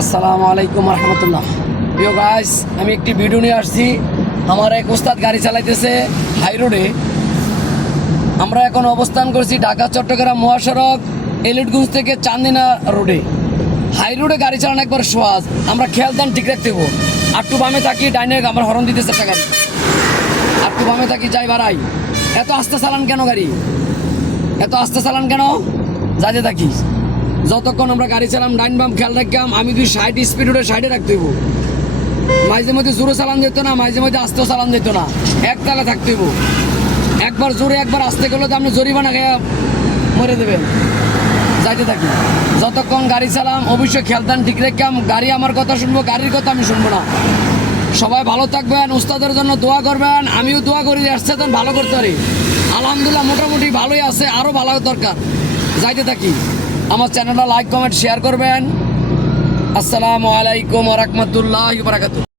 আসসালামু আলাইকুম রহমতুল্লাহ। প্রিয় গাইস, আমি একটি ভিডিও নিয়ে আসছি। আমার এক ওস্তাদ গাড়ি চালাইতেছে হাই রোডে। আমরা এখন অবস্থান করছি ঢাকা চট্টগ্রাম মহাসড়ক এলিটগঞ্জ থেকে চান্দিনা রোডে। হাই রোডে গাড়ি চালানো একবার সহজ, আমরা খেয়াল দান ঠিক রাখতে হবো। আটটু বামে থাকি, ডাইনে আমরা হরন দিতেছে একটা গাড়ি। আটটু বামে থাকি, যাই বাড়াই। এত আস্তে চালান কেন গাড়ি? এত আস্তে চালান কেন? যাতে থাকি যতক্ষণ আমরা গাড়ি চালাম ডাইন বাম খেয়াল রাখলাম। আমি যদি 60 স্পিড উঠে 60-এ রাখতে হইব। মাঝে মধ্যে জোরে চালান যেত না, মাঝে মধ্যে আস্তেও চালান যেত না, এক তালে থাকতে হইব। একবার জোরে একবার আস্তে করলে তো আপনি জরিমানা খেয়ে মরে দেবেন। যাইতে থাকি যতক্ষণ গাড়ি চালাম, অবশ্যই খেয়াল দান ঠিক রাখলাম। গাড়ি আমার কথা শুনবো, গাড়ির কথা আমি শুনবো না। সবাই ভালো থাকবেন, উস্তাদের জন্য দোয়া করবেন। আমিও দোয়া করি আসছে তখন ভালো করতে পারি। আলহামদুলিল্লাহ মোটামুটি ভালোই আছে, আরও ভালো দরকার। যাইতে থাকি। আমার চ্যানেলটা লাইক কমেন্ট শেয়ার করবেন। আসসালামু আলাইকুম ওয়া রাহমাতুল্লাহি ওয়া বারাকাতুহু।